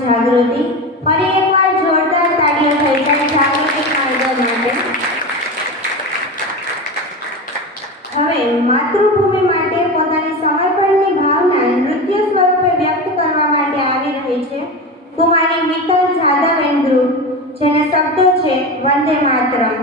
જાગૃતિ ફરી એકવાર જોરદાર તાળીઓ થઈ જાય જાગૃતિ કાયદા માટે। હવે માતૃભૂમિ માટે પોતાની સમર્પણની ભાવના નૃત્ય સ્વરૂપે વ્યક્ત કરવા માટે આવી રહી છે કુમારી મિત્તલ જાદવ એન્ડ ગ્રુપ, જેના શબ્દો છે વંદે માતરમ।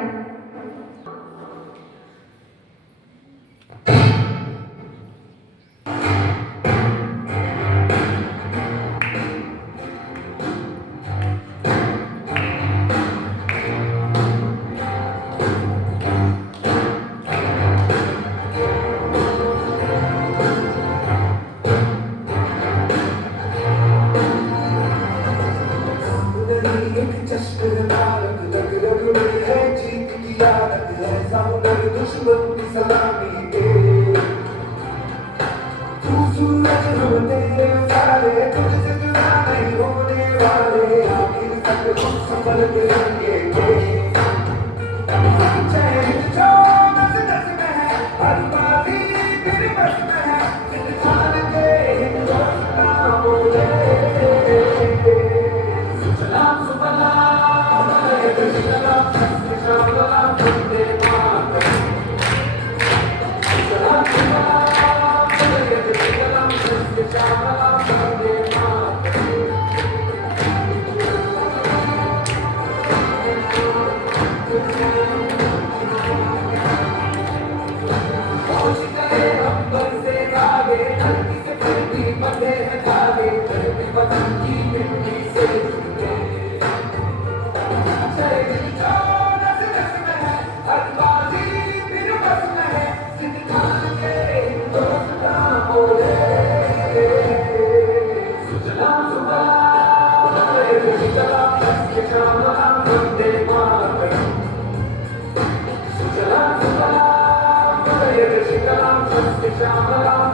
Shama